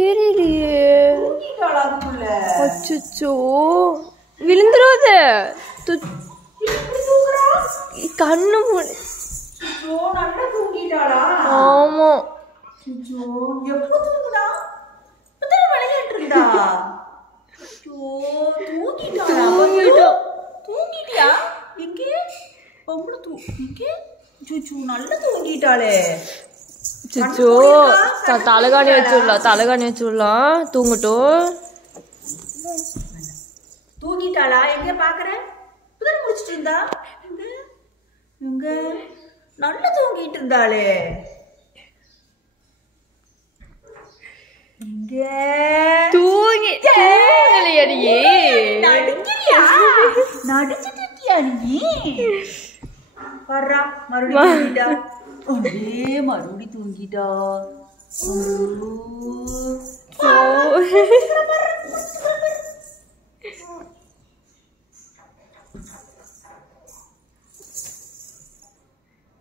தெரியலையே. தூங்கிட்டாளா அதுக்குள்ள? அச்சச்சோ விழுந்துடாத. கண்ணு மூடி. நல்லா தூங்கிட்டாளா? ஆமா. எப்போ தூங்குனா? இப்பதான் விளையாட்டு இருந்தா. தூங்கிட்டியா? எங்கே நல்லா தூங்கிட்டாளே. தலைகாணி வச்சுடலாம் தூங்கட்டும். தூங்கிட்டாளா? எங்க பாக்குறேன். இப்பதான் முடிச்சிட்டு இருந்தா. எங்க நல்லா தூங்கிட்டு இருந்தாளே. நடிச்சிட்டு இருக்கியா நீ? வர்றா மறுபடி தூங்கிட்டா.